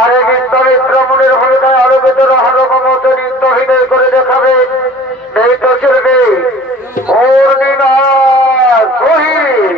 আরে নিত্য মিত্রমণের ভূমিকায় আরো ভেতরে আরো মত নিত্য হৃদয় করে দেখাবে এই তো চলবে অর্ণিনা শহীদ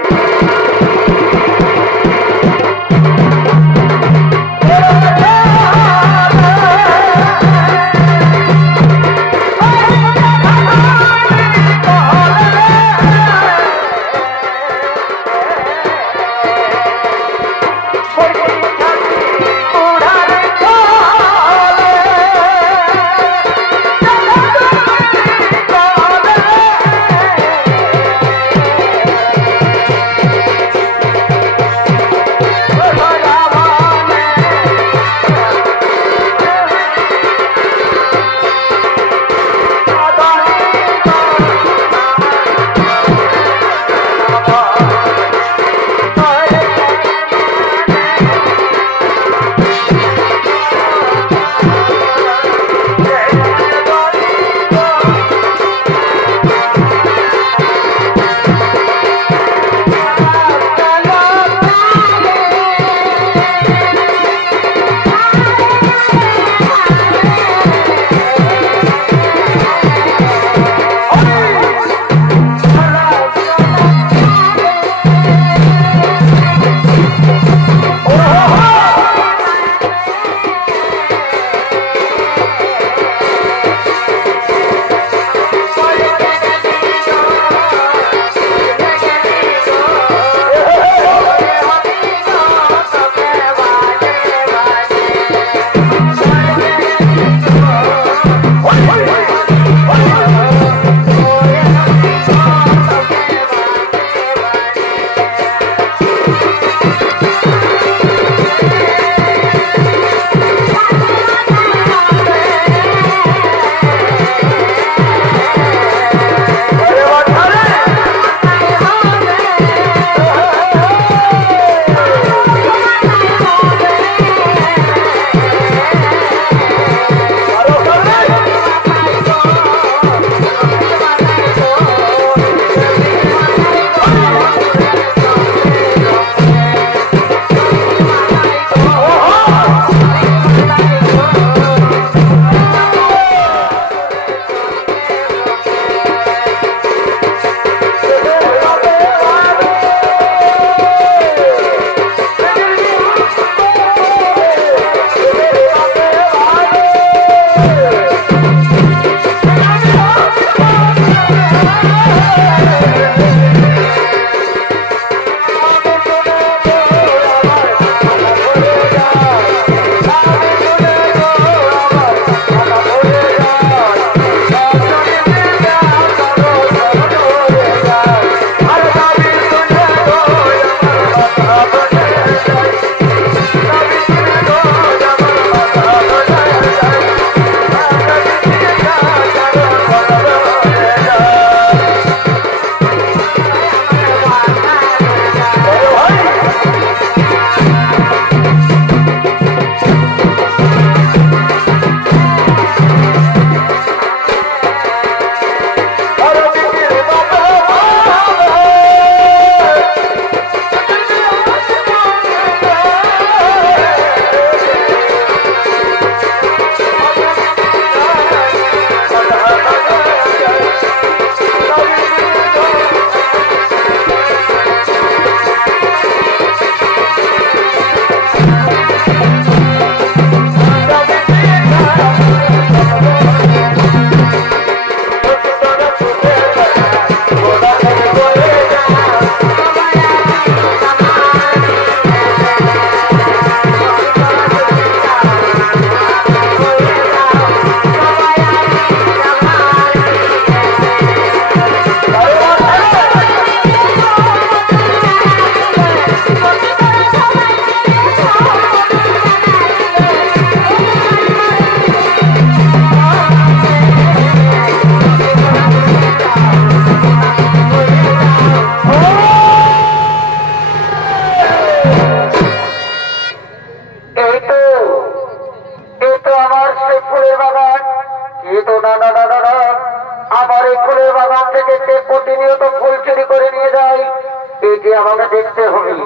देखते हुए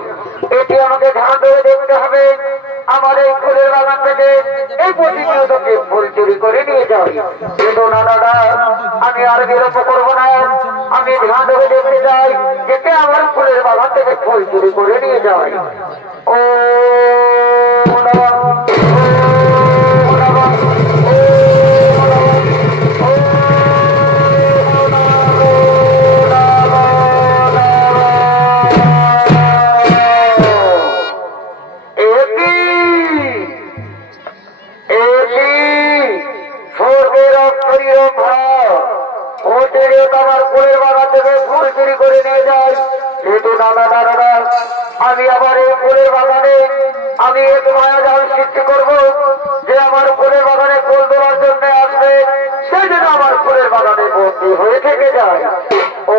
ध्यान করতে হবে আমার এই ফুলের বাগান থেকে এই প্রতিনিয়তকে ফুল চুরি করে নিয়ে যাই। কিন্তু না দাদা, আমি আর বিলম্ব করবো না, আমি ধ্যান ধরে দেখতে যাই যেতে আমার ফুলের বাগান থেকে ফুল চুরি করে নিয়ে যাই। ও আমি আবার এই ফুলের বাগানে আমি এক মায়া জাল সৃষ্টি করবো যে আমার ফুলের বাগানে ফুল তোলার জন্য আসবে, সেই জন্য আমার ফুলের বাগানে বন্দী হয়ে থেকে যায়। ও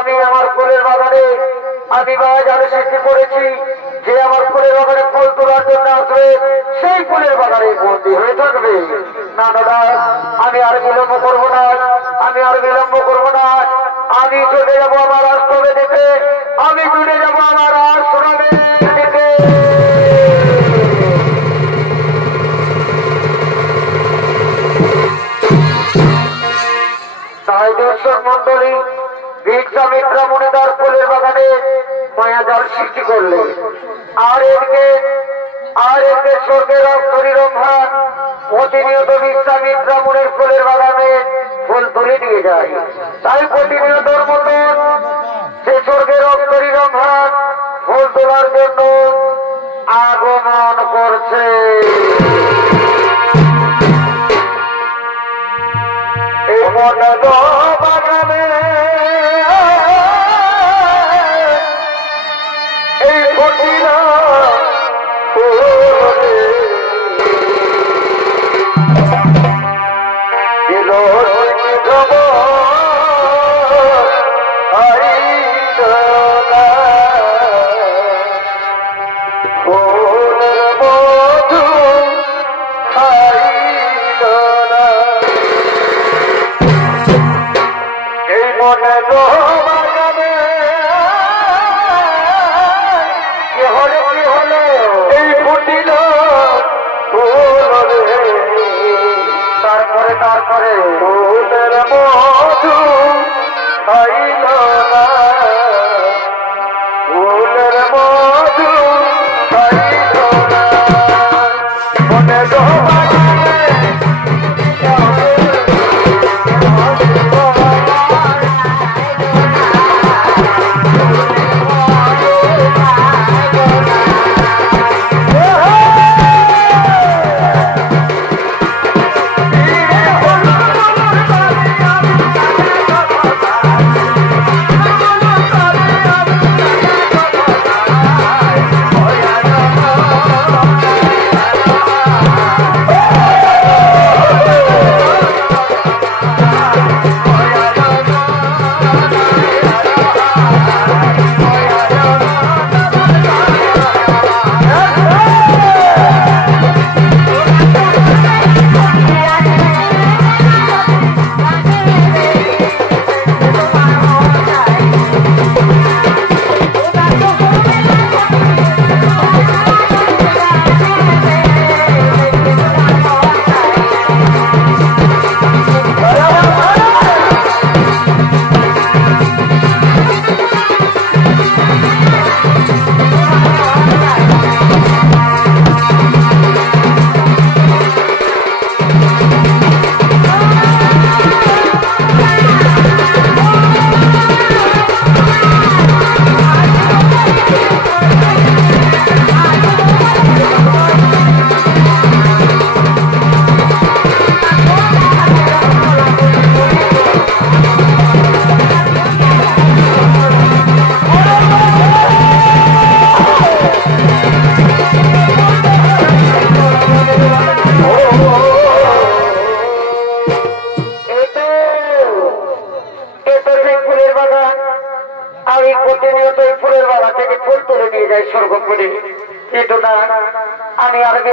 আমি আমার ফুলের বাগানে আমি মায়া জাল সৃষ্টি করেছি যে আমার ফুলের বাগানে ফুল তোলার জন্য আসবে, সেই ফুলের বাগানে বন্দী হয়ে থাকবে। না দাদা, আমি আর বিলম্ব করবো না, আমি আর বিলম্ব করবো না, আমি চলে যাবো আমার আশ্রমে দিতে, আমি চলে যাবো আমার আশ্রমে দিতে। তাই দর্শক মন্ডলী, বিশ্বামিত্রা মুনিদার ফুলের বাগানে মায়া জাল সৃষ্টি করলে, আর এদিকে স্বর্গের অক্ষরীরম্ভা প্রতিনিয়ত বিশ্বামিত্রা মুনির ফুলের বাগানে ফুল তুলে নিয়ে যায়। তাই প্রতিনিয়ত মতন সে স্বর্গের অক্ষরীরম্ভা ফুল তোলার জন্য আগমন করছে। এই মনে বাগানে এই ঘটিরা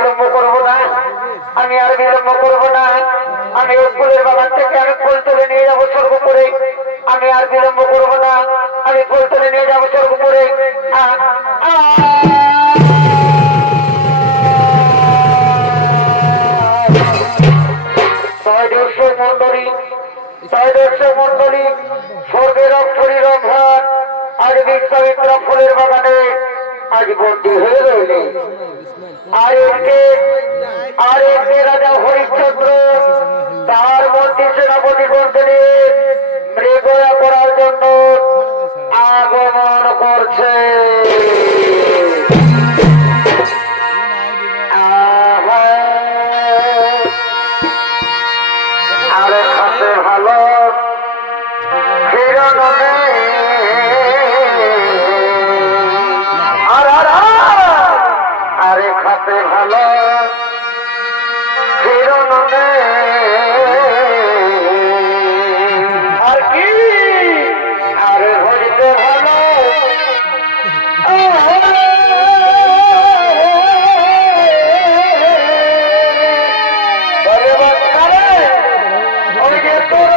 বিলম্ব করবো না, আমি আর বিলম্ব করবো না। আমি ওই ফুলের বাগান থেকে আমি ফুল তুলে নিয়ে যাবো স্বর্গপুরে। আমি আর বিলম্ব করবো না, আমি ফুল তুলে নিয়ে যাবো স্বর্গপুরে। মন্ডলী স্বর্গের অক্ষরী রমহান আজ বিশ্বামিত্র ফুলের বাগানে আজ বন্দী হয়ে রইলে। আর একে রাজা হরিশ্চন্দ্র তার মন্ত্রী সেনাপতি করতে মৃগয়া করার জন্য আগমন করছে। আরে খাতে ভালো আরে খাতে ভালো ফিরনে আর কি আরে হইতে ভালো ওই যে তোর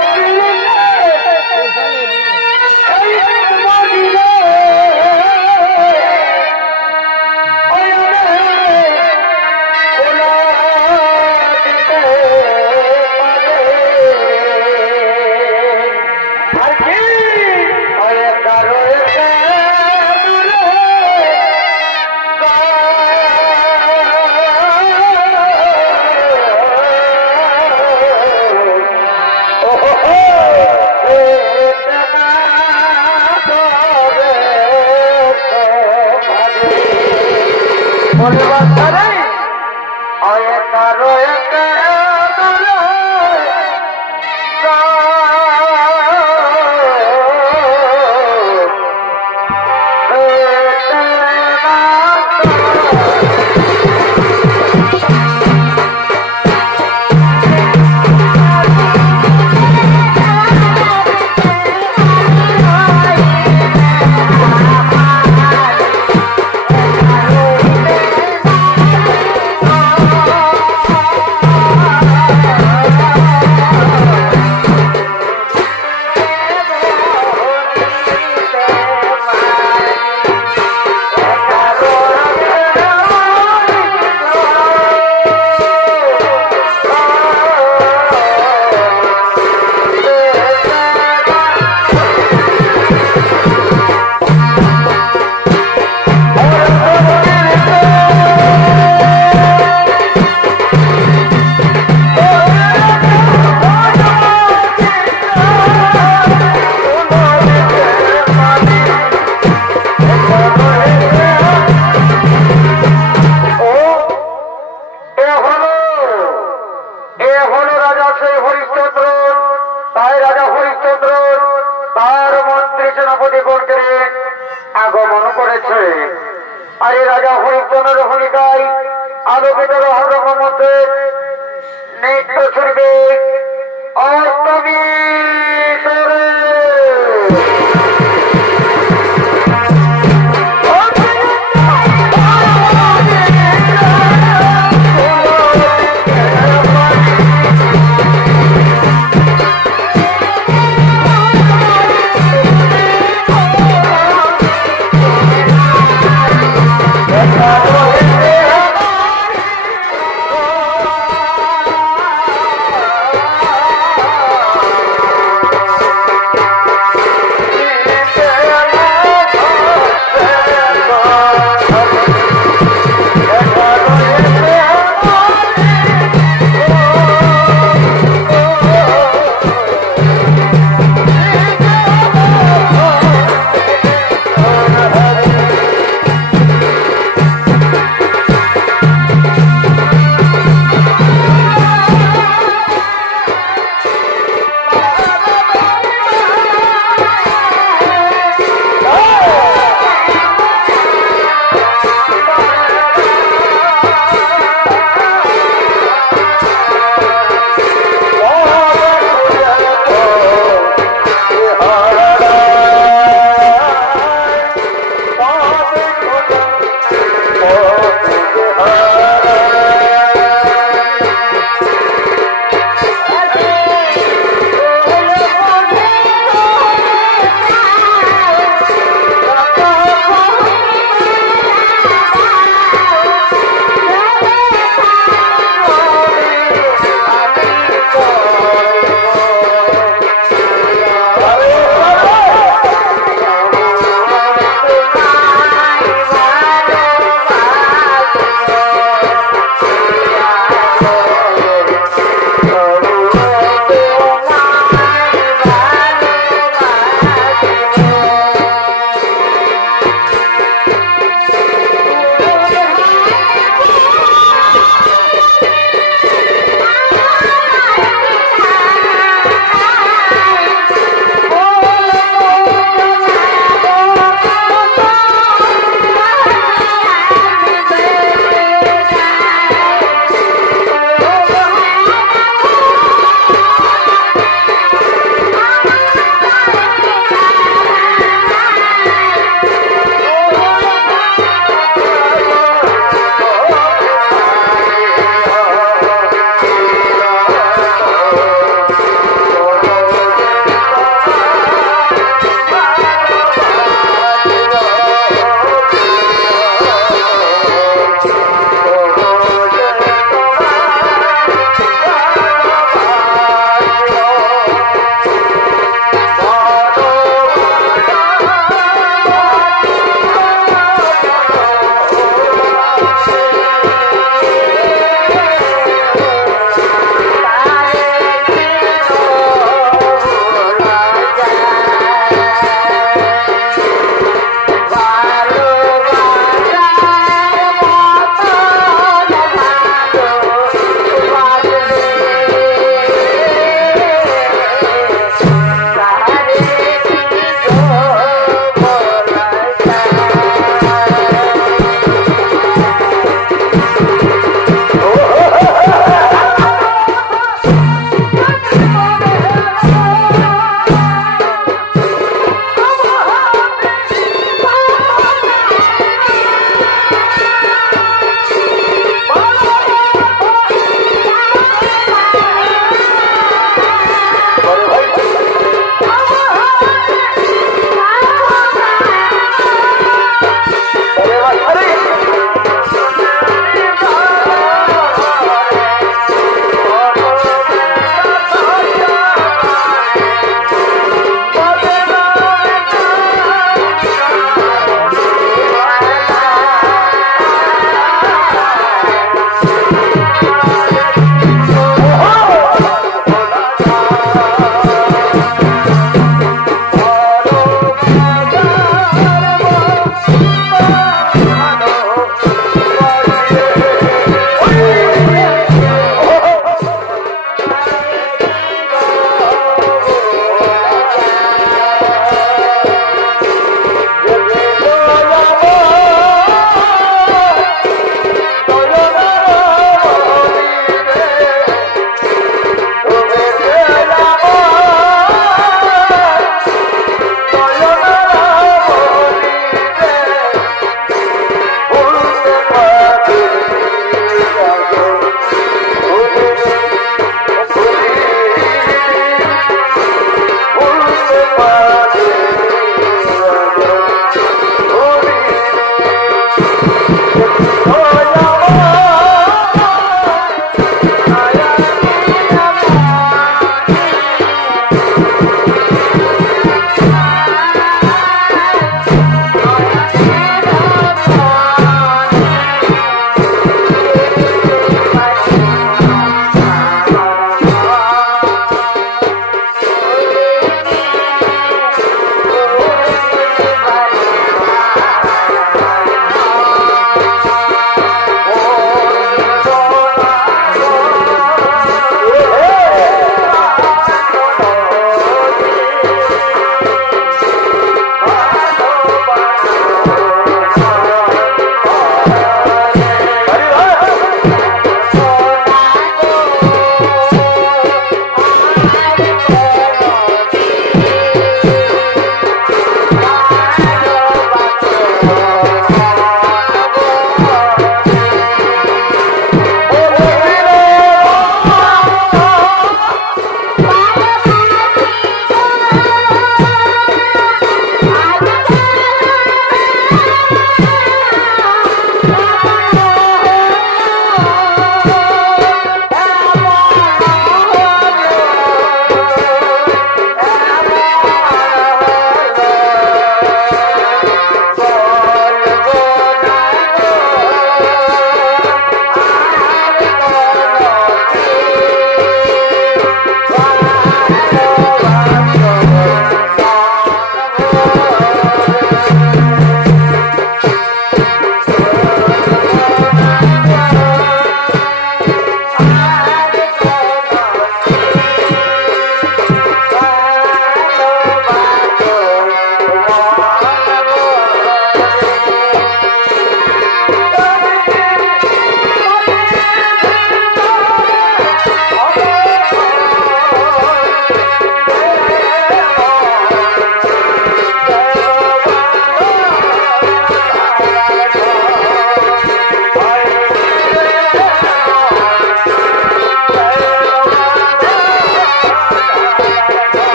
আগমন করেছে। আর এই রাজা হরিচন্দ্র ভূমিকায় আলোকিত মধ্যে নৃত্য ছুটবে অষ্টমী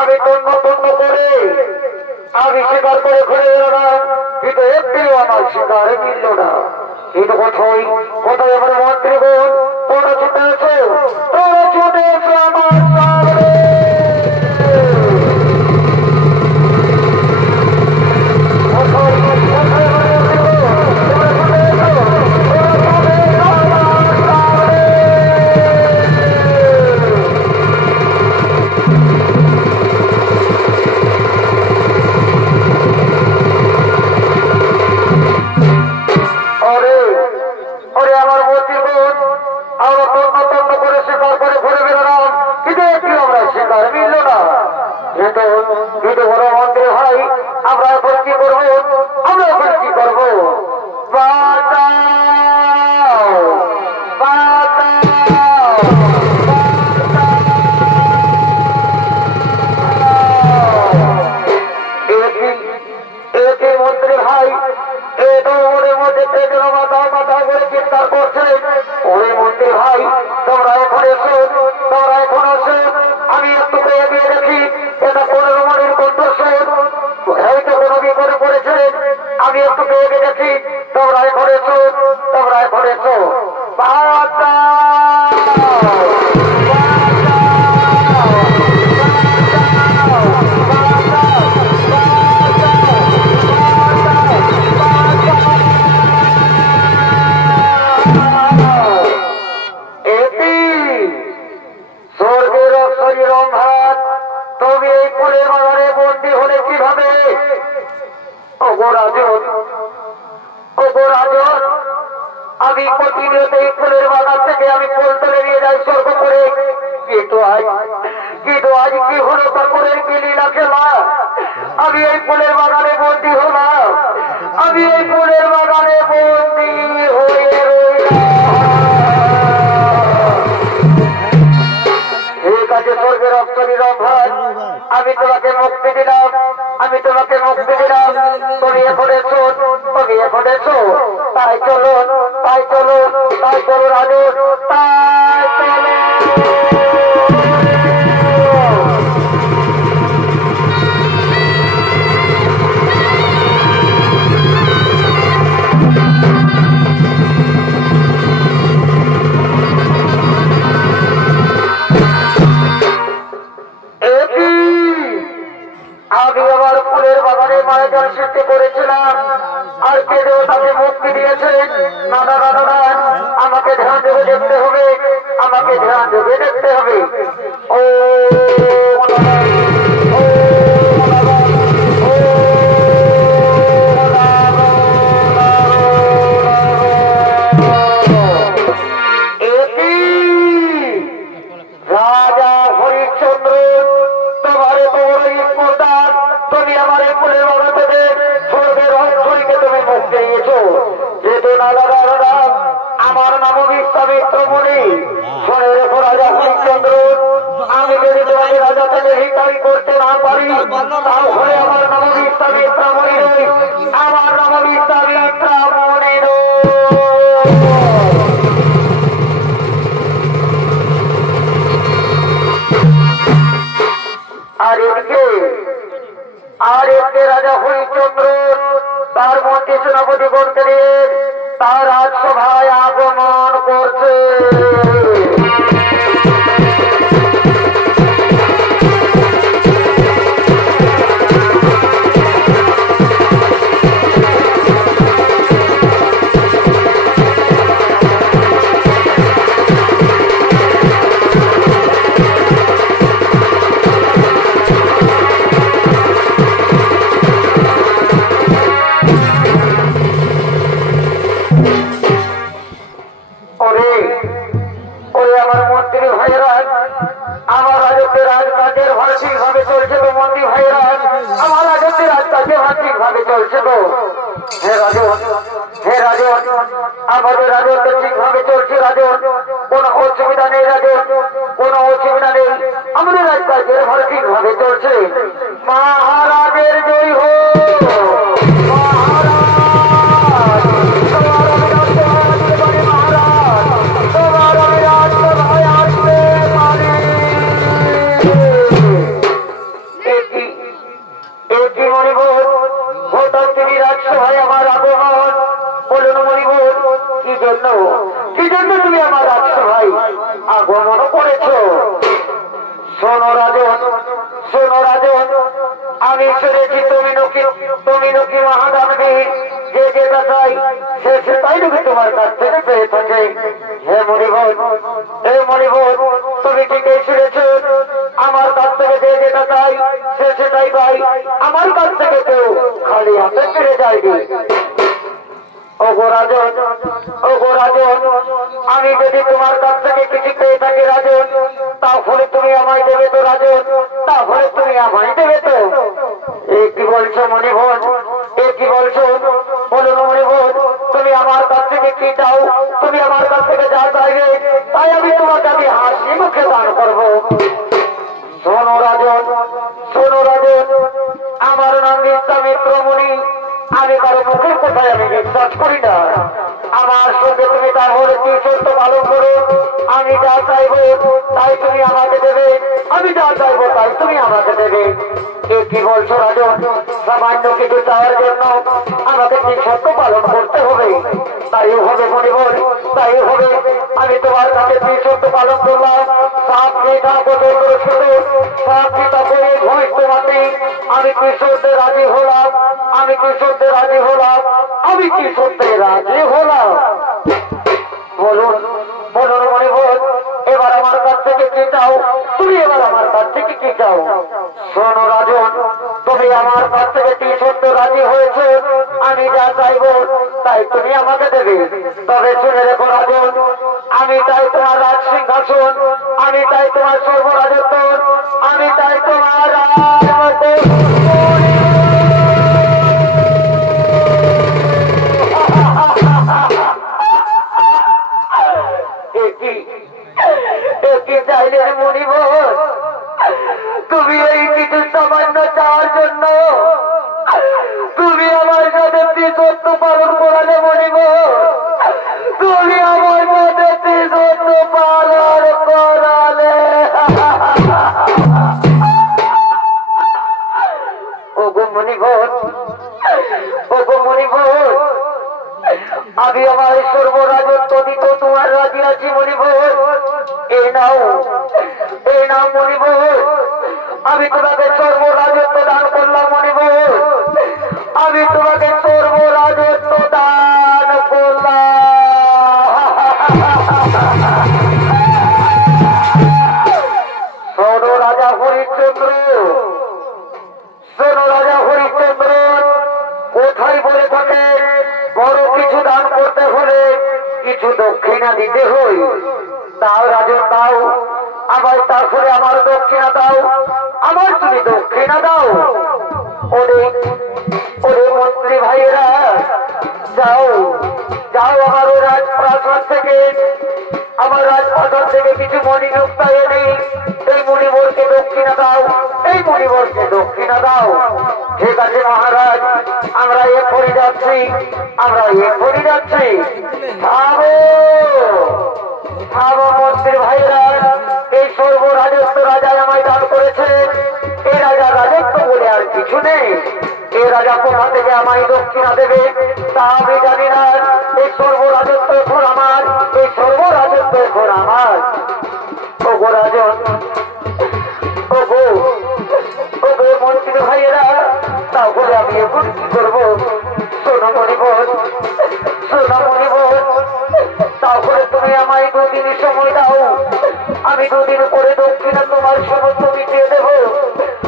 আগে তন্ন তন্ন করে আমি শিকার করে ঘুরে এলো না, কিন্তু একটিও আমার শিকারে মিলল না। কিন্তু কোথায় কোথায় আমার মন্ত্রীগণ, তোমরা ছুটে এসো আমার সামনে। আমি একটু পেয়ে দিয়ে দেখি এটা 15 মনের কণ্ঠস্বর, হয়তো কোনো বিপদে পড়েছিলেন। আমি একটু পেয়ে দেখি তোমরা এখন এসো সুন্দরী রম্ভার, তুমি এই ফুলের বাগানে বন্দী হলে কিভাবে? ওগো রাজন, ওগো রাজন, আমি প্রতিনিয়ত এই ফুলের বাগান থেকে আমি ফুল তুলে নিয়ে যাই স্বর্গ করে, কিন্তু আজ কি হলো ঠাকুরের কি লীলা খেলা? আমি এই ফুলের বাগানে বন্দী হলাম, আমি এই ফুলের বাগানে বন্দী হয়ে ঠিক আছে স্বর্গের অপ্সরী রম্ভার, আমি তোমাকে মুক্তি দিলাম, আমি তোমাকে মুক্তি দিলাম, তুমি এখন এসো, তুমি এখন এসো, তাই চলুন, তাই চলুন, তাই চলুন রাজন, তাই চলুন। আমি আবার ফুলের বাগানে মায়ের সৃষ্টি করেছিলাম, আর কে দেব তাকে মুক্তি দিয়েছেন। না না না না, আমাকে ধ্যান দেবে দেখতে হবে, আমাকে ধ্যান দেবে দেখতে হবে। ও রাজা হরিশ্চন্দ্র, তোমার প্রদান, তুমি আমার এই ফুলের বাগান থেকে স্বর্গের অঞ্চলকে তুমি মুক্তি দিয়েছো। যেহেতু নালারা আমার নাম বিশ্বামিত্র মুনি, শুনে রেখো রাজা হরিশ্চন্দ্র, আমি যদি তোমাকে রাজা থেকে হিতারি করতে না পারি, তাহলে আমার নাম বিশ্বামিত্র মুনি নই, আমার নাম বিশ্বামিত্র মুনি নই। আর এদিকে রাজা হরিশ্চন্দ্র তার মন্ত্রী সেনাপতি গণদের তার রাজসভায় আগমন করছে। আমার রাজত্বের রাজকাজের ভার ঠিকভাবে চলছে তো মন্ত্রী ভাইরা, আমার রাজত্বের রাজকাজের ভার ঠিকভাবে চলছে তো? হে রাজন, হে রাজন, আমাদের রাজত্ব ঠিকভাবে চলছে রাজন, কোন অসুবিধা নেই রাজন, কোন অসুবিধা নেই, আমাদের রাজকাজের ভার ঠিকভাবে চলছে। মহারাজের জয় হোক, কি জন্য তুমি আমার রাজসভায় আগমন করেছো? শোনো রাজন, শোনো রাজন, আমি শুনেছি তুমি নাকি মহাদানবীর, যে যেটা চাই সে সেটাই নাকি তোমার কাছ থেকে পেয়ে থাকে। হে মণিবর, হে মণিবর, তুমি ঠিকই শুনেছ, আমার কাছ থেকে যে যেটা চাই সে সেটাই পাই, আমার কাছ থেকে কেউ খালি হাতে ফিরে যায়নি। ওগো রাজন, ওগো রাজন, আমি যদি তোমার কাছ থেকে কিছু পেয়ে থাকি রাজন, তাহলে তুমি আমায় দেবে তো রাজন, তাহলে তুমি আমায় দেবে তো? এ কি বলছো মণিভর, এ কি বলছো? বলুন মণিভর, তুমি আমার কাছ থেকে কি চাও? তুমি আমার কাছ থেকে যা চাইবে তাই আমি তোমাকে আমি হাসি মুখে দান করবো। শোনো রাজন, শোনো রাজন, আমার নাম বিশ্বামিত্র মুনি, আমি কারো মুখের কোথায় আমি বিশ্বাস করি না। আমার সঙ্গে তুমি তাহলে কি সত্য পালন করো, আমি যা চাইবো তাই তুমি আমাকে দেবে, আমি যা চাইবো তাই তুমি আমাকে দেবে। কি বলছো রাজন? সামান্য কিছু চাওয়ার জন্য আমাকে কি সত্য পালন করতে হবে? তাই হবে মণিবর, তাই হবে। আমি তোমার কাছে কি সত্য পালন করলাম, সাপ পিতা পর্যন্ত শুধু সাপ পিতা করে ভূমিষ্ঠ মাটি, আমি কি সত্যে রাজি হলাম, আমি কি সত্যে রাজি হলাম, আমি কি সত্যে রাজি হলাম? বলুন, বলুন মণিবর, এবার আমার কাছে কাছ থেকে কি চাও? তুমি এবার আমার কাছ থেকে কি চাও? শোনো রাজন, তুমি আমার কাছ থেকে 3 রাজি হয়েছে, আমি যা চাইবো তাই তুমি আমাকে দেবে। তবে শুনে রেখো রাজন, আমি চাই তোমার রাজ সিংহাসন, আমি চাই তোমার সর্বরাজত্ব, আমি চাই তোমার রাজত্ব। চাইলে মনিব, তুমি এই কিছু সামান্য চাওয়ার জন্য তুমি আমার সাথে ত্রিসত্য পালন করালে মনিব, তুমি আমার সাথে ত্রিসত্য পালন করালে। ওগো মনিব, ওগো মনিব, আমি আমার সর্বরাজত্ব দিত তোমার রাজি আছি মনিব। এই নাও, এই নাও মনিব, আমি তোমাকে সর্বরাজত্ব দান করলাম মনিব, আমি তোমাকে সর্বরাজত্ব দান করলাম। শোনো রাজা হরিশ্চন্দ্র, শোনো রাজা হরিশ্চন্দ্র, কোথায় বলে থাকে বড় কিছু দান করতে হলে কিছু দক্ষিণা দিতে হয়। দাও রাজন দাও, আবার তারপরে আমার দক্ষিণা দাও, আমার তুমি দক্ষিণা দাও। ওরে ওরে মন্ত্রী ভাইয়েরা, যাও যাও, আমার ওই রাজপ্রাসাদ থেকে, আমার রাজপ্রাসাদ থেকে কিছু মণিমুক্তা এনে এই মণিবরকে দক্ষিণা দাও, এই মণিবরকে দক্ষিণা দাও। ঠিক আছে মহারাজ, আমরা এক্ষুনি যাচ্ছি, আমরা এক্ষুনি যাচ্ছি। থামো থামো মন্ত্রী ভাইরা, এই সর্বরাজত্ব রাজায় আমায় দান করেছে, এই রাজা রাজত্ব বলে আর কিছু নেই। এই রাজা কোথা থেকে আমায় দক্ষিণা দেবে তা আমি জানি না। এই সর্বরাজত্ব এখন আমার, এই সর্বরাজত্ব এখন আমার। ওগো রাজন, ওগো ওগো মন্ত্রী ভাইয়েরা, তাহলে আমি এখন কি করবো? শোনো মনিবর, শোনো মনিবর, তাহলে তুমি আমায় 2 দিন সময় দাও, আমি 2 দিন পরে দক্ষিণা তোমার সমস্ত মিটিয়ে দেব,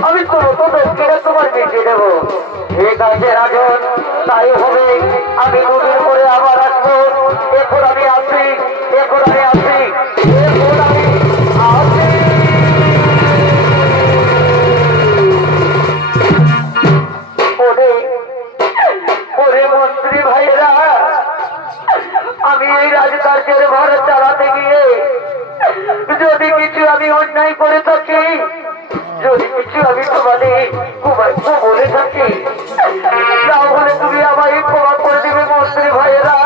আমি সমস্ত দক্ষিণা তোমার মিটিয়ে দেব। ঠিক আছে রাজন, তাই হবে। আমি 2 দিন পরে আবার আসবো। এখন আমি আসি, এখন আমি আসি, এখন আমি আসি। ওরে মন্ত্রী ভাইয়েরা, আমি এই রাজকার্যের ভার চালাতে গিয়ে যদি কিছু আমি অন্যায় করে থাকি, যদি কিছু আমি তোমাদের বলে থাকি, তাহলে তুমি আমায় ক্ষমা করে দেবে মন্ত্রী ভাইয়েরা,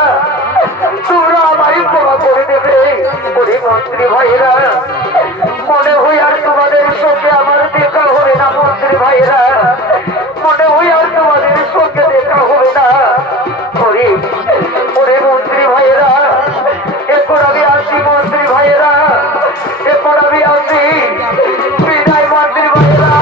তোমরা আমায় ক্ষমা করে দেবে। ওরে মন্ত্রী ভাইয়েরা, মনে হয় আর তোমাদের সঙ্গে আমার দেখা হবে না মন্ত্রী ভাইয়েরা, মনে হয় আর তোমাদের সঙ্গে দেখা হবে না। ওরে ওরে মন্ত্রী ভাইয়েরা, এখন আমি আসি মন্ত্রী ভাইয়েরা, এখন আমি আসি। বিদায় মন্ত্রী ভাইয়েরা,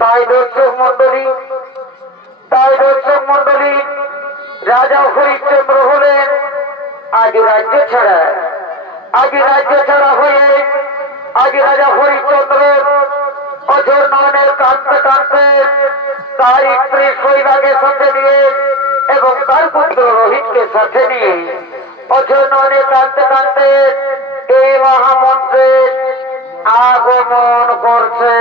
তাই দর্শক মন্ডলী, তাই দর্শক মন্ডলী, রাজা হরিশ্চন্দ্র হলেন আজ রাজ্য ছাড়া, আজ রাজ্য ছাড়া হয়ে আজ রাজা হরিশ্চন্দ্র অজর নয়নের কাঁদতে কাঁদতে তার স্ত্রী শৈবাকে সাথে নিয়ে এবং তার পুত্র রোহিতকে সাথে নিয়ে অজর নয়নে কাঁদতে কাঁদতে এই মহামন্ত্রে আগমন করছে।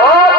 Oh,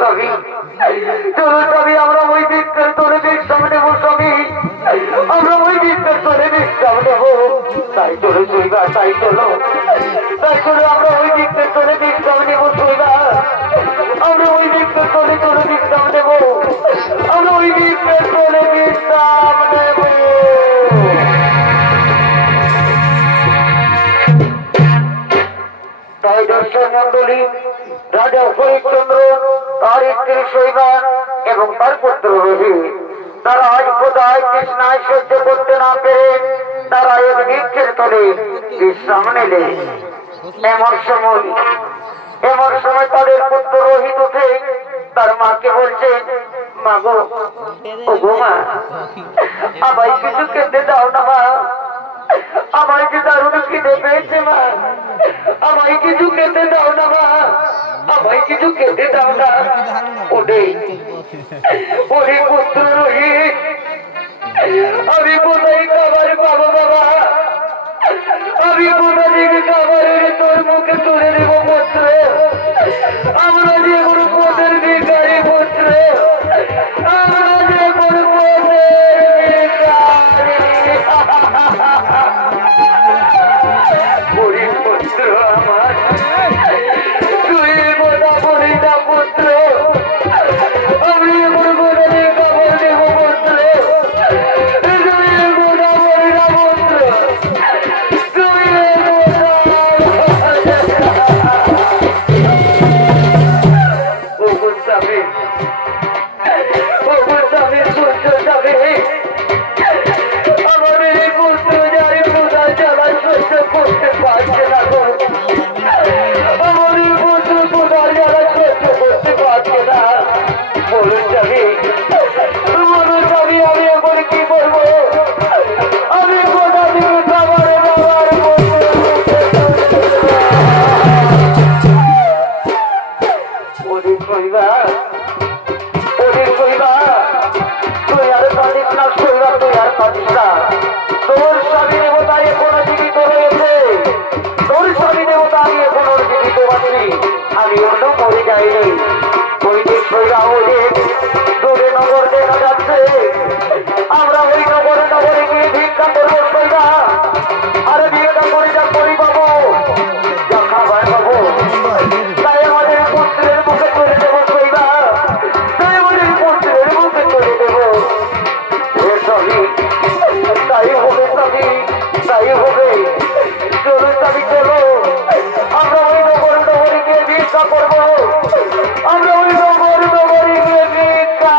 স্বামী চলো স্বামী আমরা ওই দিকটার তোরে বিশ্রাম নেব স্বামী আমরা ওই দিকটার তোরে বিশ্রাম নেব তাই চলে শৈবা তাই চলো আমরা ওই দিকটার তোরে বিশ্রাম নেব শৈবা আমরা ওই দিকটার তোরে তোরে বিশ্রাম নেব আমরা ওই দিকটার তোরে বিশ্রাম নেব তাই দর্শক মন্ডলী রাজা হরিশ্চন্দ্র তার স্ত্রী শৈবা এবং তার পুত্র রোহি তারা আজ কোথায় কৃষ্ণায় সহ্য করতে না পেরে তারা এক বৃক্ষের তলে বিশ্রাম নিলে এমন সময় তাদের পুত্র রোহিত উঠে তার মাকে বলছে মা গো ও গো মা আমায় কিছু খেতে দাও না মা আমায় যে দারুণ খিদে পেয়েছে মা আমায় কিছু খেতে দাও না মা আমায় কিছু খেতে দাও না ওরে পুত্র রোহিত আমি কোথায় খাবার পাবো বাবা আমি কোথা থেকে খাবারের তোর মুখে তুলে দেবো পুত্র আমরা যে কোনো পথের ভিখারি পুত্র আমরা যে কোনো পথের ভিখারি পুত্র আমার তুই বোধা বলি না পুত্র আমি কোনো কোথা থেকে খাবার দেবো পুত্র আমি অন্য মরে যাইনি ওই দিক দূরে নগর দেখা যাচ্ছে আমরা ওই নগরে গিয়ে ভিক্ষা করবো সৈরা আরে বিয়েটা করে যা করি পাবো যা খাবার পাবো তাই আমাদের পুত্রের মুখে তুলে দেবো সৈরা তাই আমাদের পুত্রের মুখে তুলে দেবো সবই তাই হবে সবই তাই হবে চলো সবই চলো আমরা ওই নগরে গিয়ে ভিক্ষা করবো আমরা ওই নগরে গিয়ে ভিক্ষা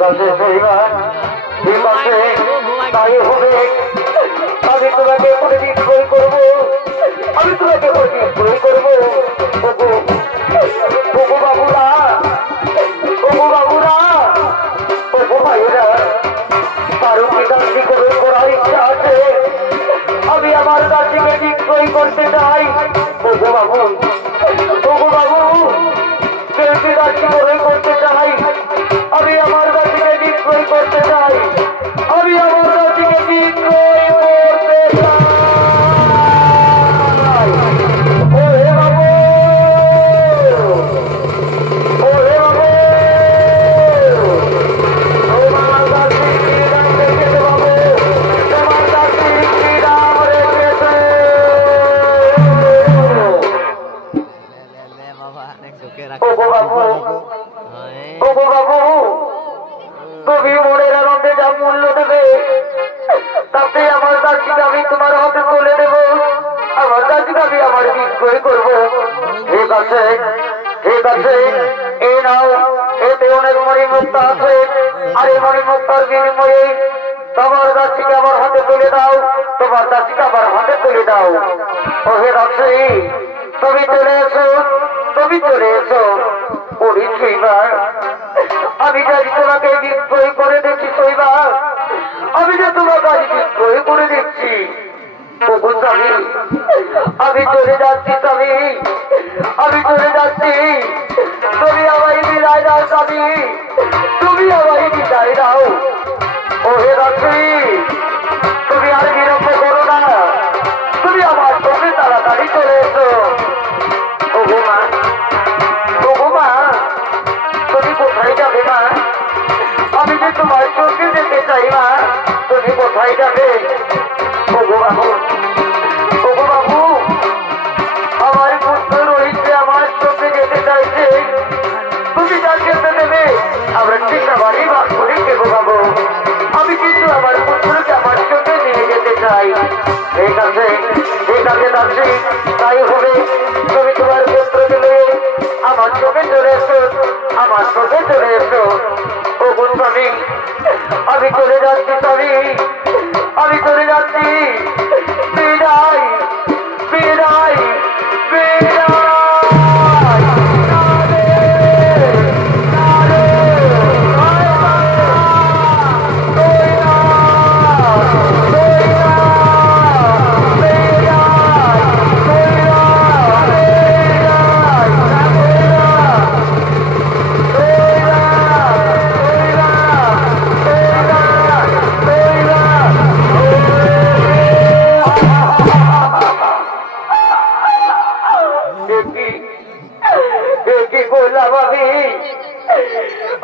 ঠিক আছে সেইবার ঠিক আছে তাই হবে আমি তোমাকে করে বিক্রয় করবো আমি তোমাকে করে বিক্রয় করবো ওগো বাবুরা ওগো বাবুরা ওগো ভাইরা কারো কি দাসী করে করার ইচ্ছা আছে আমি আমার দাসীকে বিক্রয় করতে চাই ওগো বাবু কেউ কি দাসী করে করতে চাই আমি আমার দাসীকে বিক্রয় করতে চাই আমি আমার দাসীকে বিক্রয় করতে চাই ওরে বাবু ওরে বাবু তোমার দাসী কি দাম রেখেছে বাবু তোমার দাসী কি দাম রেখেছে ওগো বাবু ওগো বাবু তুমি মনের আনন্দে যা মূল্য দেবে তাতে আমার দাসীকে আমি তোমার হাতে তুলে দেব আমার দাসীকে আমি আমার বিক্রয় করবো ঠিক আছে এই নাও এতে অনেক মণিমুক্তা আছে আর এই মণিমুক্তার বিনিময়ে তোমার দাসীকে আমার হাতে তুলে দাও তোমার দাসীকে আমার হাতে তুলে দাও ও হে দাসী তুমি চলে এসো ওরে শৈবার আমি জানি তোমাকে বিক্রয় করে দিচ্ছি শৈবার আমি যে তোমাকে আজ বিক্রয় করে দিচ্ছি স্বামী আমি চলে যাচ্ছি স্বামী আমি চলে যাচ্ছি তুমি আমায় বিদায় দাও স্বামী তুমি আমায় বিদায় দাও ও হে দাসী তুমি আর বিলম্ব করো না তুমি আমার সঙ্গে তাড়াতাড়ি চলে এসো মা তুমি কোথায় যাবে মা আমি যে তোমার সঙ্গে যেতে চাই মা তুমি কোথায় যাবে ওগো বাবু আমার পুত্র রয়েছে আমার সঙ্গে যেতে চাইছে তুমি যা যেতে দেবে আমরা ঠিক আমারই বাস করে দেবো বাবু আমি কিন্তু আমার পুত্রকে আমার সঙ্গে নিয়ে যেতে চাই ঠিক আছে দাসী তাই হবে তুমি তোমার পুত্রকে নিয়ে আমার সঙ্গে চলে এসো ওগো স্বামী আমি চলে যাচ্ছি স্বামী আমি চলে যাচ্ছি বিদায় বিদায় বিদায়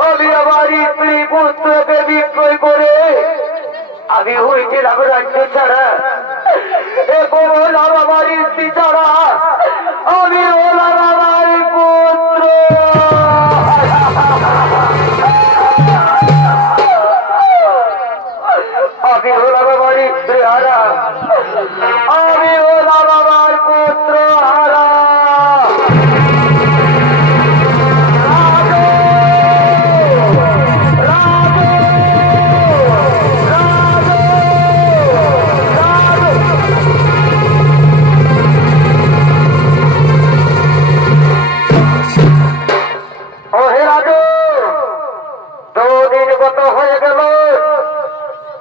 আমি আমার স্ত্রী পুত্রকে বিক্রয় করে আমি হয়েছিলাম রাজ্য ছাড়া এখন হলাম আমার স্ত্রী ছাড়া আমি হলাম আমার পুত্র আমি হলাম আমার স্ত্রী হারা আমি হলাম আমার পুত্র হারা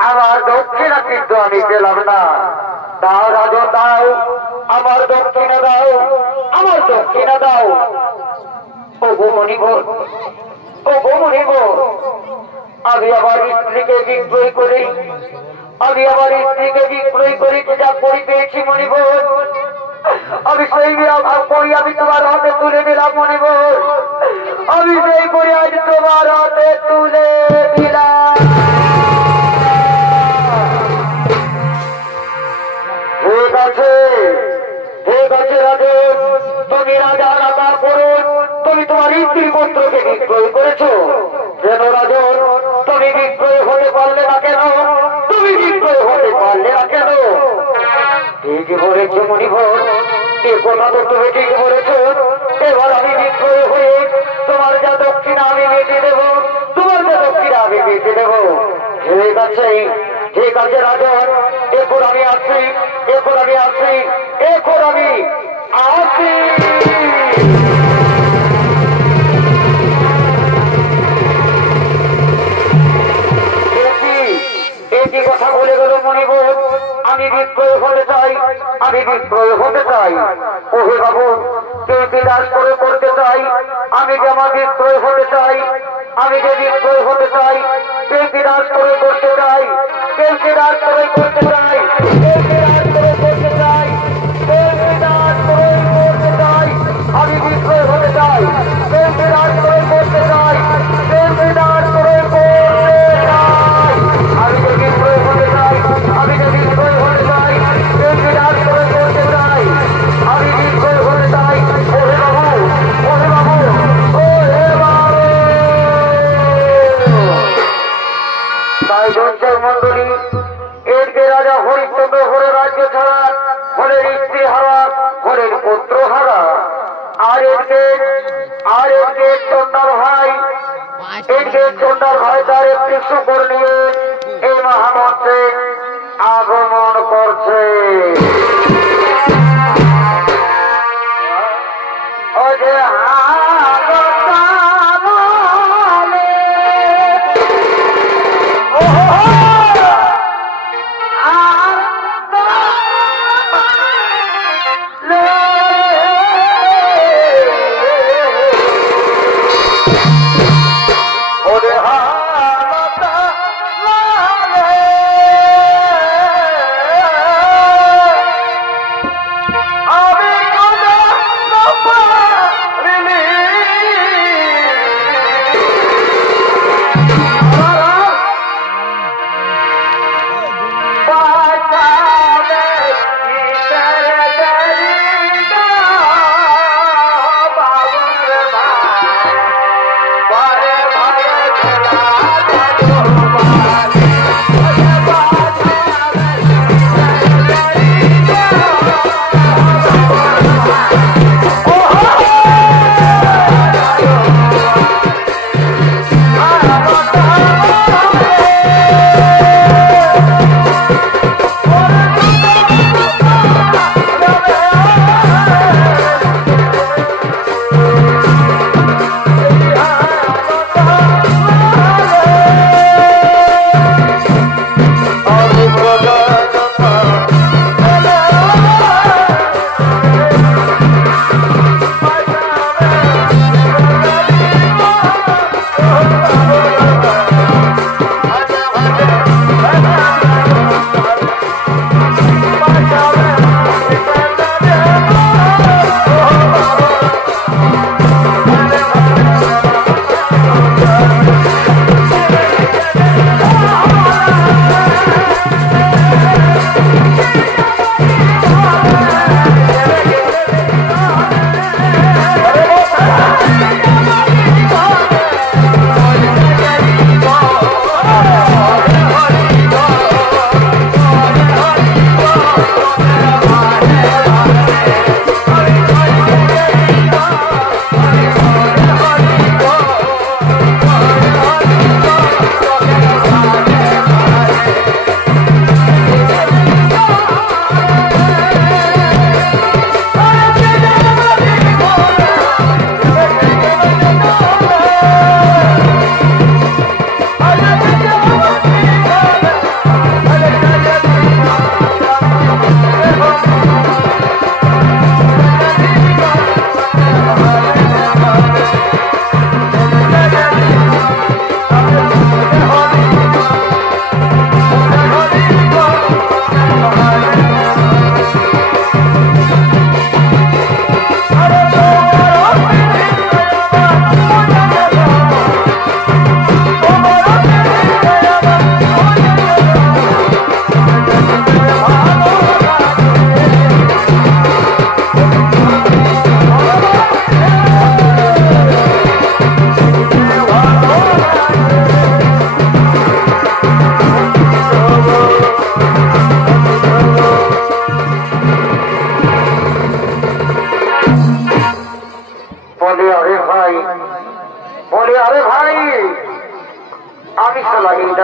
আমার দক্ষিণা কিন্তু আমি পেলাম না দাও রাজু দাও আমার দক্ষিণা দাও ওগো মনিব আমি আমার স্ত্রীকে বিক্রয় করি যা করি পেয়েছি মনিব আমি সেই করি আমি তোমার হাতে তুলে দিলাম মনিব আমি সেই করি আজ তোমার হাতে তুলে দিলাম ঠিক আছে রাজু তুমি রাজা রাজা করুন তুমি তোমার স্ত্রী পুত্রকে বিক্রয় করেছো কেন রাজু তুমি বিক্রয় হতে পারলে না কেন ঠিক বলেছো মণিভর এ কথা তো তুমি ঠিক বলেছো এবার আমি বিক্রয় হয়ে তোমার যা দক্ষিণা আমি মিটিয়ে দেবো তোমার যা দক্ষিণা আমি বেঁচে দেবো। ঠিক আছে রাজন, এখন আমি আসছি, এখন আমি আসছি, এখন আমি আসছি। একই কথা বলে গেল মণিবোধ, আমি বিক্রয় হতে চাই, আমি বিক্রয় হতে চাই। ওহে বাবু, কেউ বিরাজ করে করতে চাই, আমি যে আমার বিক্রয় হতে চাই, আমি যে বিক্রয় হতে চাই, কেউ বিরাজ করে করতে চাই, কেউ বিরাজ করে করতে চাই, কেউ বিরাজ করে করতে চাই, কেউ বিরাজ করে করতে চাই, আমি বিক্রয় হতে চাই, কেউ বিরাজ করে করতে চাই, কেউ বিরাজ করে করতে চাই, আমি যে বিক্রয় হতে চাই, আমি যে বিক্রয় হতে চাই, কেউ বিরাজ করে করতে চাই, আমি বিক্রয় হতে চাই। ওহে বাবু, ওহে বাবু, ওহে বাবু। তাই জঞ্চল মন্ডলী, এরকে রাজা হরিশ্চন্দ্র হরে রাজ্য ছাড়া, হরের স্ত্রী হারা, হরের পুত্র হারা, আর এরকে চন্ডার ভাই, এরকে চন্ডার ভাই তার একটি শুকর নিয়ে এই মহামন্ত্রে আগমন করছে। ও যে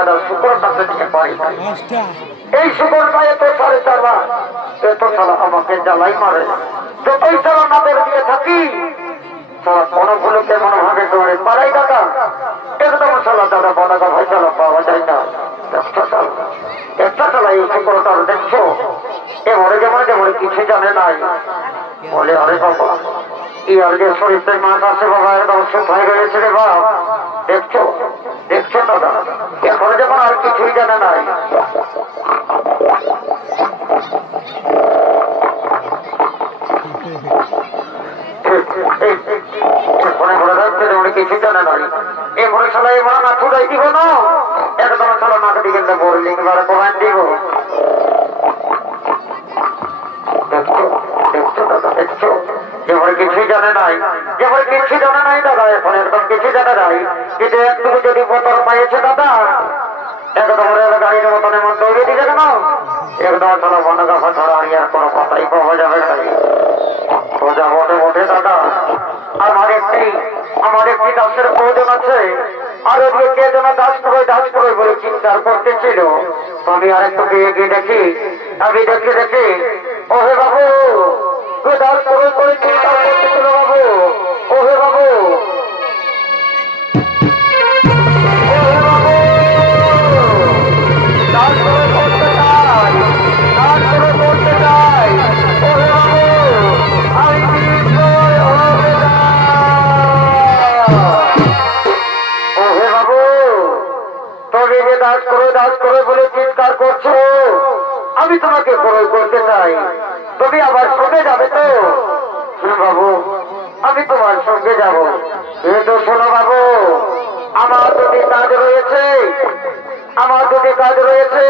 মর্যাদা শুকরটাকে দিতে পারি। এই শুকরটা এত সাড়ে চালা এত সালা আমাকে জ্বালাই মারে। যতই সালা নাদের দিয়ে থাকি সারা মনোগুলো কেমন ভাবে দৌড়ে পালাই দাদা। একদম সালা দাদা বনাগা ভাই চালা পাওয়া যায় না। একটা চালা এই শুকরটার দেখছো এ মরে যেমন যেমন কিছু জানে নাই। বলে আরে বাবা কি আর যে শরীরের মাছ আছে বাবা একদম শুকায় রয়েছে রে বাবা। দেখছো দেখছো দাদা এখন যেমন আর কিছুই জানে নাই। কিছু জানে নাই এরপরে সালা এবার না ছুটাই দিব না একদম সালা নাকে দিকে বোর্লিং বারে কমান দিব। দেখছো দেখছো দাদা দেখছো যেমন কিছুই জানে নাই যেমন কিছু জানে নাই দাদা এখন একদম কিছু জানে নাই। কিন্তু একটু যদি বোতল পাইছে দাদা একদম গাড়ির মতন এমন দৌড়ে দিছে কেন একদম সালা বনগা ছাড়া আর কোনো কথাই পাওয়া যাবে না। সোজা বটে বটে দাদা আমার একটি দাসের প্রয়োজন আছে। আর ওদিকে কে যেন দাস করে বলে চিন্তার করতেছিল। আমি আর একটু গিয়ে দেখি আমি দেখি ওহে বাবু তুই দাস করে চিন্তা করতেছিল বাবু। ওহে বাবু দাস করে বলে চিৎকার করছো আমি তোমাকে ক্রয় করতে চাই। তুমি আবার সঙ্গে যাবে তো? বাবু আমি তোমার সঙ্গে যাব। এই তো শোনো বাবু আমার দুটি কাজ রয়েছে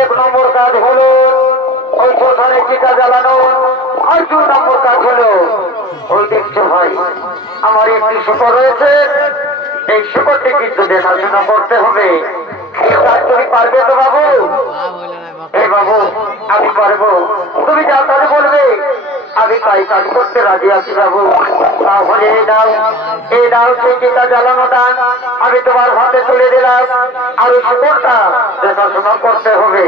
এক নম্বর কাজ হলো ওই শ্মশানে চিতা জ্বালানো আর 2 নম্বর কাজ হলো ওই দেখছো ভাই আমার একটি শুকর রয়েছে। এই শুকরটি কিন্তু দেখাশোনা করতে হবে। এই কাজ তুমি পারবে তো বাবু? এই বাবু আমি পারবো তুমি যা কাজ বলবে আমি তাই কাজ করতে রাজি আছি বাবু। তাহলে এই দাও সেই চিতা জ্বালানো দান আমি তোমার হাতে তুলে দিলাম। আর ওই শুকরটা দেখাশোনা করতে হবে।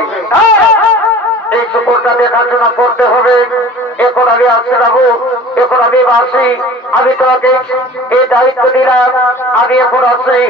এই শুকরটা দেখাশোনা করতে হবে। এখন আমি আসছি বাবু এখন আমি আসি। আমি তোমাকে এই দায়িত্ব দিলাম। আমি এখন আসি।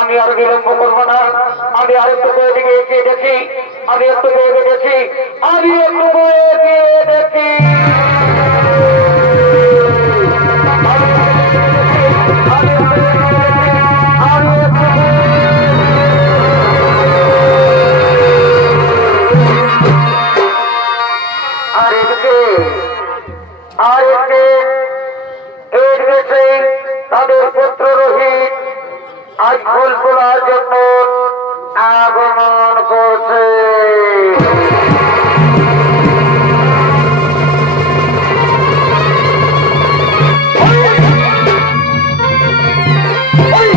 আমি আর বিলম্ব করবো না। আমি আরেকটু এদিকে এগিয়ে দেখি। আমি একটু এগিয়ে দেখি। তাদের পুত্র রোহিত আজ ফুল তোলার জন্য আগমন করছে। ওই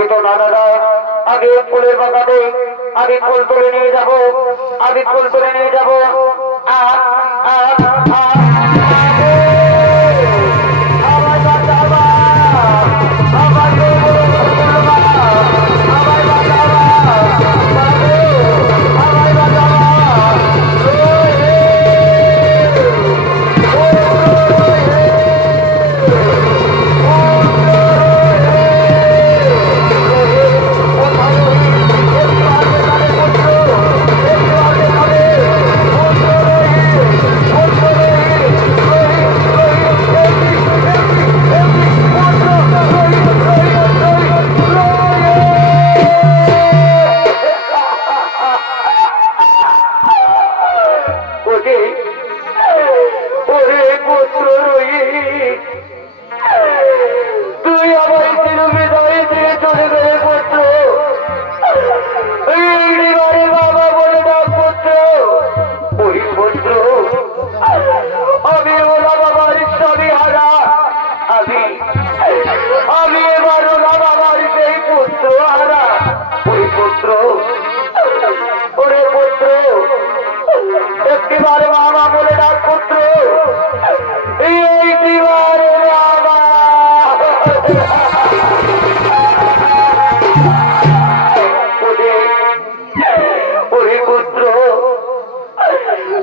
এ তো না দাদা, আগে ফুলের বাগানে আগে ফুল তুলে নিয়ে যাবো, আগে ফুল তুলে নিয়ে যাবো। একটিবারে বাবা বলে ডাক পুত্র, এইটিবারে বাবা। ওরে পুত্র,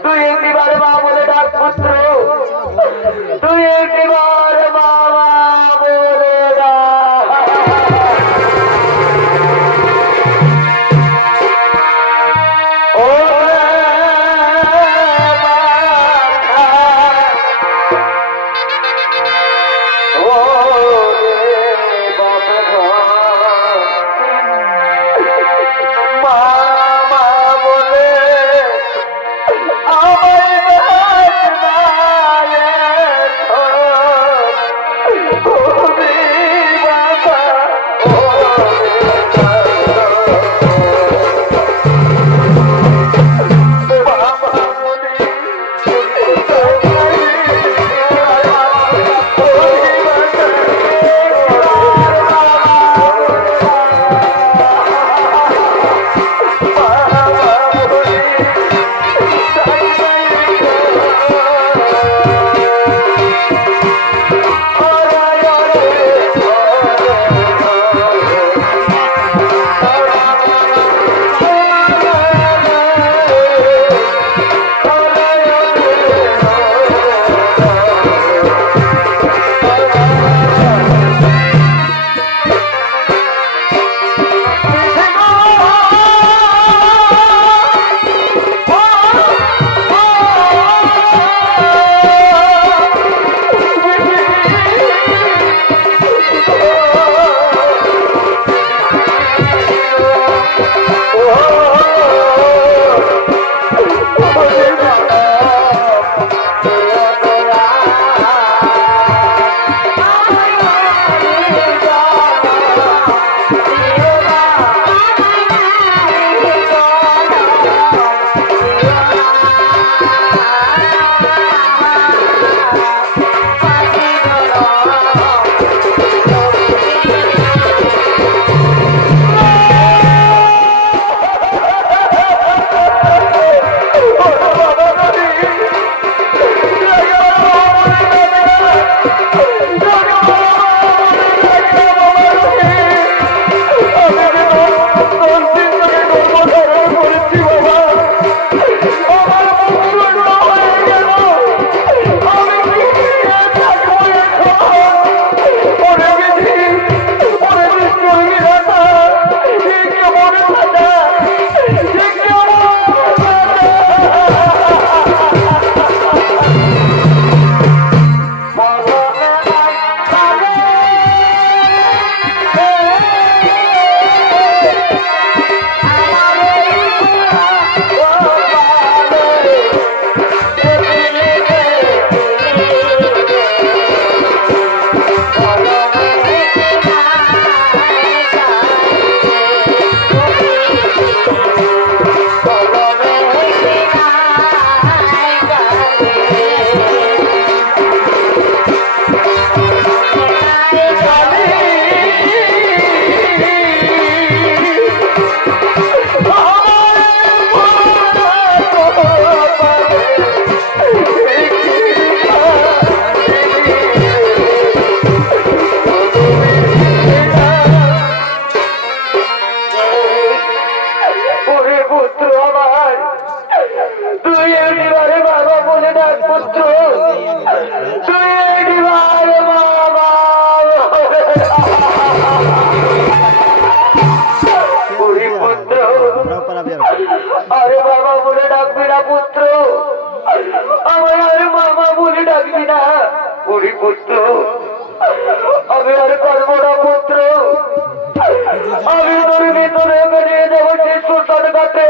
তুই একটিবারে মা বলে ডাক পুত্র, তুই একটিবারে বাবা বলে ডাক। Oh अरे बाबा बोले डाकबी ना पुत्र अरे मामा बोले डाकबी ना बुढ़ी पुत्र अभी अरे करबो ना पुत्र अभी তোর ভিতরে বেরিয়ে যাবো সেই সুলতান ঘাটে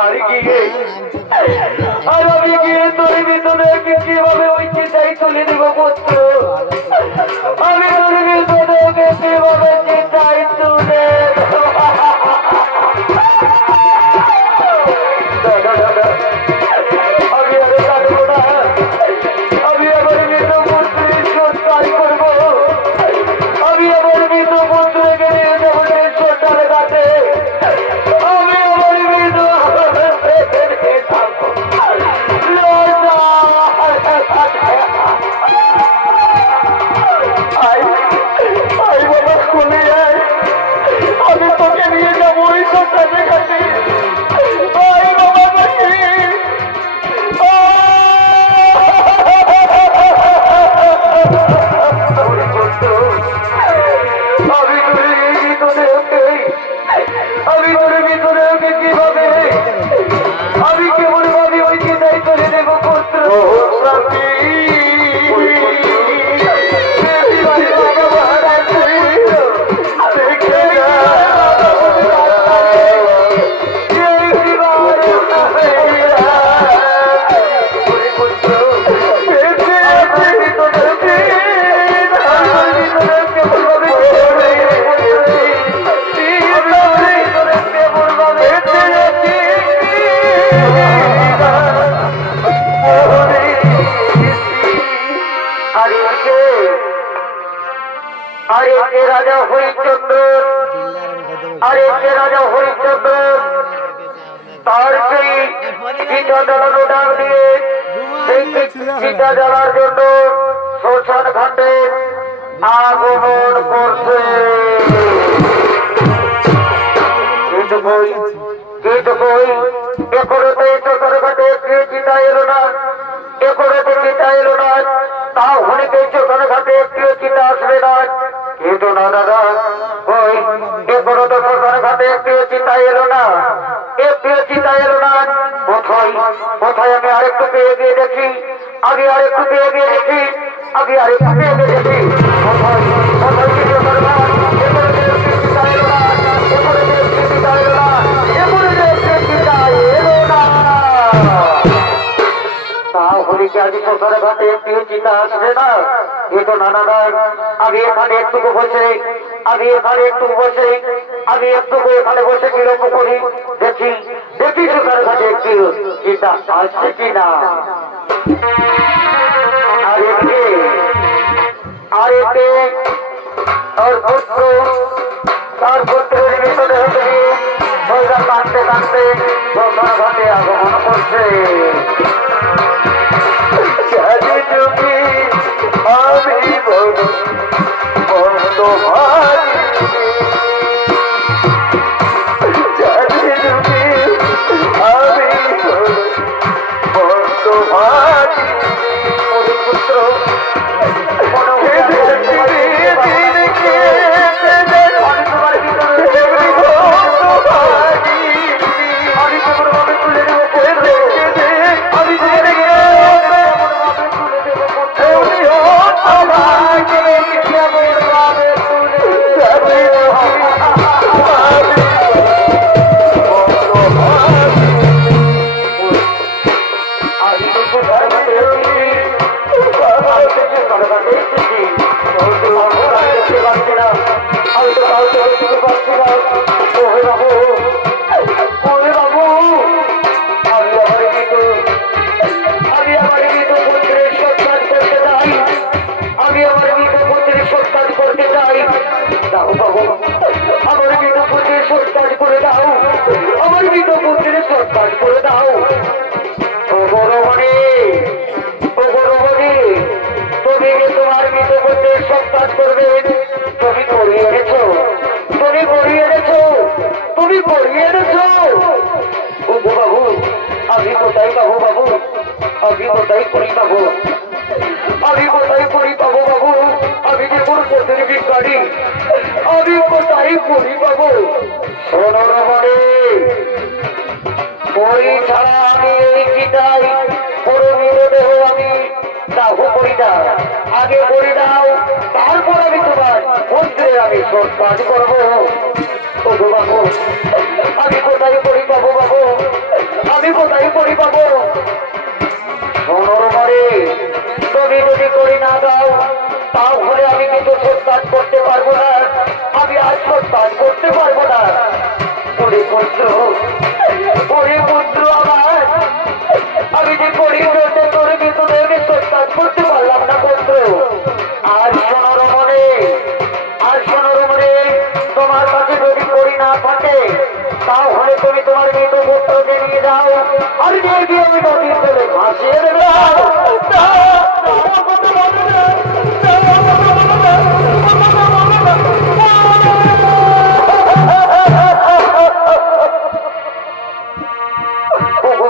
আর গিয়ে আর আমি গিয়ে তোর ভিতরে কিভাবে ওই চিন্তাই তুলে দিব পুত্র আমি তোর ভিতরে কিভাবে চিন্তাই তুলে राजा हरिचंद्र राजा हरिचंद्र तार चिता जलानो डाक दिए चिता जलार जो श्मशान घाटे आगमन करছে কিন্তু কই একরতে শ্মশান ঘাটে কে চিতা এলো না একরতে চিতা এলো না তা হলে শ্মশান ঘাটে একটিও চিতা আসবে না কিন্তু না দাদা ওই এরপরও তো শ্মশান ঘাটে একটিও চিতা এলো না একটিও চিতা এলো না কোথায় কোথায় আমি আরেকটু পেয়ে গিয়ে দেখি আগে আরেকটু পেয়ে গিয়ে দেখি আগে আরেকটু পেয়ে গিয়ে দেখি কোথায় কোথায় চিতা এলো না চিতা এলো না চিতা এলো না তাহলে কি আজ শ্মশান ঘাটে একটিও চিতা আসবে না ये तो नाना अभी एखाने एकटुकु बसे अभी एखाने एकटुकु बसे अभी एकटुकु एखाने बसे की लक्ष्य करी देखी देखी श्मशान घाटे एकटी चिता आसছে কিনা আর এতে और पुत्र তার পুত্রের ভিতরে হতে ওইরা কাঁদতে কাঁদতে শ্মশান ঘাটে আগমন করছে আমি বন্ধ ভাগি জানি তুমি আমি বন্ধ ভাগি পুত্র अभी বাড়ি আমি কোথায় পড়ি পাবো? সোনার বাড়ি পরি ছাড়া আমি এই চিতাই পুরো মৃতদেহ আমি দাহ করি না। আগে করি দাও, তারপর আমি তোমার মন্ত্রে আমি সৎকাজ করবো। বাবু আমি কোথায় পড়ি পাবো? বাবু আমি কোথায় পড়ি পাবো? সোনার বাড়ি তুমি যদি করি না দাও তাহলে আমি কিন্তু সৎকাজ করতে পারবো না। আমি আর সৎকাজ করতে পারবো না। ওরে পুত্র, ওরে পুত্র আমার, আমি যে করি চলতে তোর ভিতরে আমি সৎকাজ করতে পারলাম না পুত্র। আর সোনার মনে, আর সোনার মনে তোমার কাছে যদি করি না থাকে তাহলে তুমি তোমার মৃত পুত্রকে নিয়ে যাও আর নিয়ে গিয়ে আমি নদীর তলে ভাসিয়ে দেবে।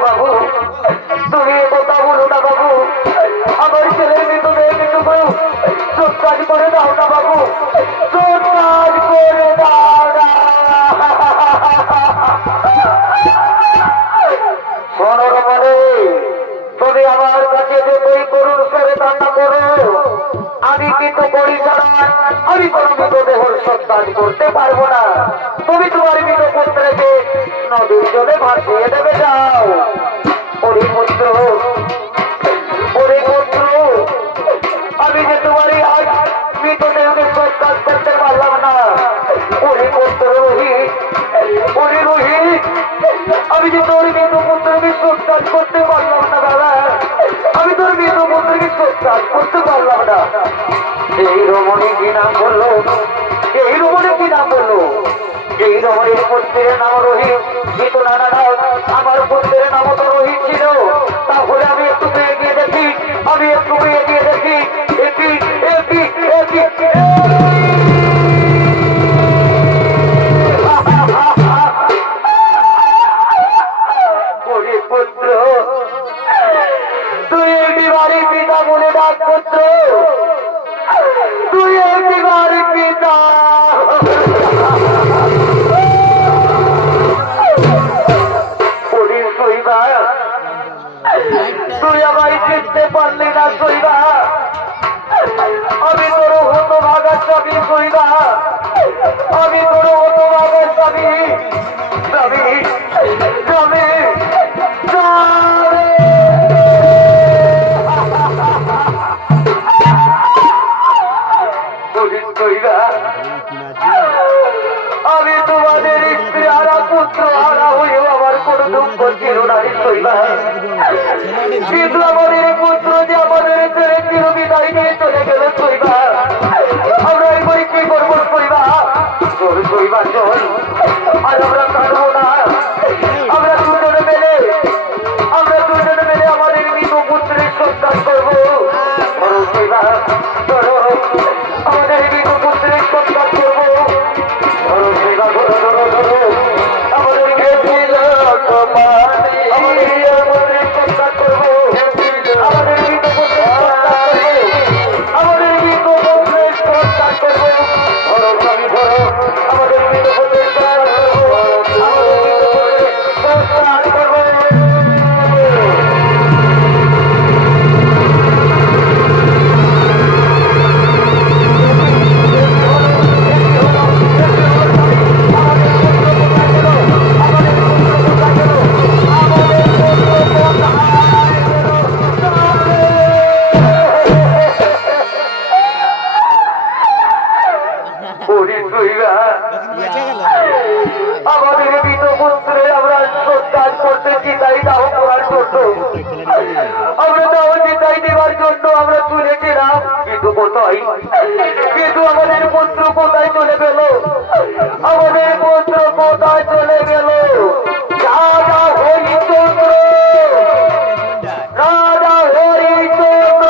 বাবু তুমি কথা বলো না বাবু, আমার ছেলের মৃতদেহ মৃত্যু করো, সব কাজ করে দাও না বাবু, সব কাজ করে দাও না। সোনার মানে তুমি আমার কাছে যতই করুন করে কান্না করো, আমি কিন্তু করি ছাড়া আমি কোনো মৃতদেহর সব কাজ করতে পারবো না। তুমি তোমার মৃত পুত্রকে নদীর জলে ভাসিয়ে দেবে যাও। ওরে পুত্র, ওরে পুত্র, আমি যে তোমার আজ মৃতদেহকে সব কাজ করতে পারলাম না। ওরে পুত্র রোহিত, ওরে রোহিত, আমি যে তোর মৃত পুত্রকে সব কাজ করতে পারলাম না বাবা, আমি তোর মৃত পুত্রকে সব কাজ করতে পারলাম না। এই রমণী কি নাম বললো? এই রমণী কি নাম বললো? এই রমণীর পুত্রের নাম রোহিত। কিন্তু না না না, আমার পুত্রের নাম তো রোহিত ছিল। তাহলে আমি একটু এগিয়ে দেখি, আমি একটু এগিয়ে দেখি। এটি এটি এটি পুত্র, তুই একটি বাড়ির পিতা বলে ডাক পুত্র, তুই একটি বাড়ির পিতা। তুই আমায় চিনতে পারলি না শৈবা, আমি তোর হতো ভাগার স্বামী শৈবা, আমি তোর হতো ভাগার স্বামী স্বামী স্বামী। আমি তোমাদের স্ত্রী হারা পুত্র হারা হয়েও আমার কোনো দুঃখ ছিল না শৈবা, কিন্তু আমাদের পুত্র যে আমাদের ছেলে চির বিদায় নিয়ে চলে গেল শৈবা, আমরা এবার কি করবো শৈবা? চল শৈবা চল, আর আমরা কাটবো না। আমরা দুজনে মিলে, আমরা দুজনে মিলে আমাদের মৃত পুত্রের সন্তান করবো। ধরো শৈবা, ধরো আমাদের মৃত পুত্রের সন্তান করবো। ধরো শৈবা, ধরো ধরো ধরো আমাদের গেছিল আমাদের সন্তান করবো, আমাদের মৃত পুত্রের সন্তান করবো, আমাদের মৃত পুত্রের সন্তান করবো। ধরো স্বামী ধরো আমাদের মৃত পুত্রের সন্তান করবো, আমাদের মৃত পুত্রের সন্তান করবো। আমাদের মৃত পুত্রে আমরা সৎকাজ করতেছি, তাই দাহ করার জন্য, আমরা দাহ চিতাই দেওয়ার জন্য আমরা তুলেছিলাম। কিন্তু কোথায়, কিন্তু আমাদের পুত্র কোথায় চলে গেল? আমাদের পুত্র কোথায় চলে গেল? রাজা হরিচন্দ্র, রাজা হরিচন্দ্র।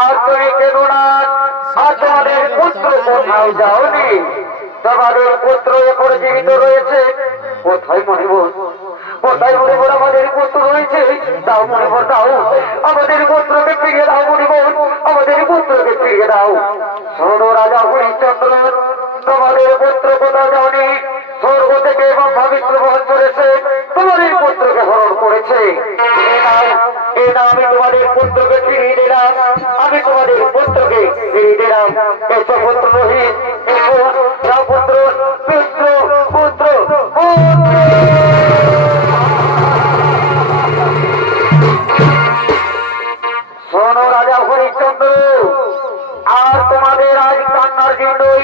আর তুমি কেন না তোমাদের পুত্র কোথায় যাওনি? তোমাদের পুত্র এরপরে জীবিত রয়েছে, কোথায় মনিবর, কোথায় মনিবর আমাদের পুত্র রয়েছে? দাও মনিবর দাও, আমাদের পুত্রকে ফিরিয়ে দাও মনিবর, আমাদের পুত্রকে ফিরিয়ে দাও। শোনো রাজা হরিশ্চন্দ্র, তোমাদের পুত্র কোথাও যাওনি, স্বর্গ থেকে এবং পবিত্র বহন করেছে, তোমাদের পুত্রকে হরণ করেছে। এই না আমি তোমাদের পুত্রকে ফিরিয়ে দিলাম, আমি তোমাদের পুত্রকে ফিরিয়ে দিলাম। এসো পুত্র রোহিত, এসো পুত্র পুত্র পুত্র শোনো রাজা হরিশ্চন্দ্র, আর তোমাদের আজ কান্নার দিনই,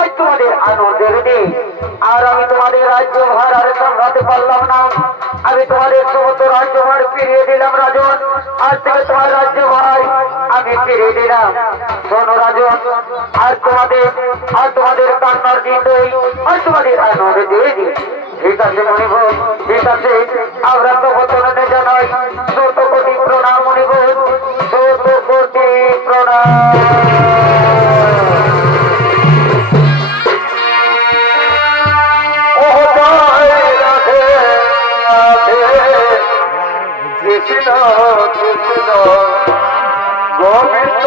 আজ তোমাদের আনন্দের দিন। আর আমি তোমাদের রাজ্য ভার আর সামলাতে পারলাম না, আমি তোমাদের সমস্ত রাজ্য ভার ফিরিয়ে দিলাম রাজন। আজ থেকে তোমার রাজ্য ভার আমি ফিরিয়ে দিলাম। শোনো রাজন, আর তোমাদের কান্নার দিনই, আজ তোমাদের আনন্দের দিন। ঠিক আছে মনিবর, ঠিক আছে, আমরা তো বচনে জানাই 100 কোটি প্রণাম মনিবর, 100 কোটি প্রণাম। কৃষ্ণ কৃষ্ণ গোবিন্দ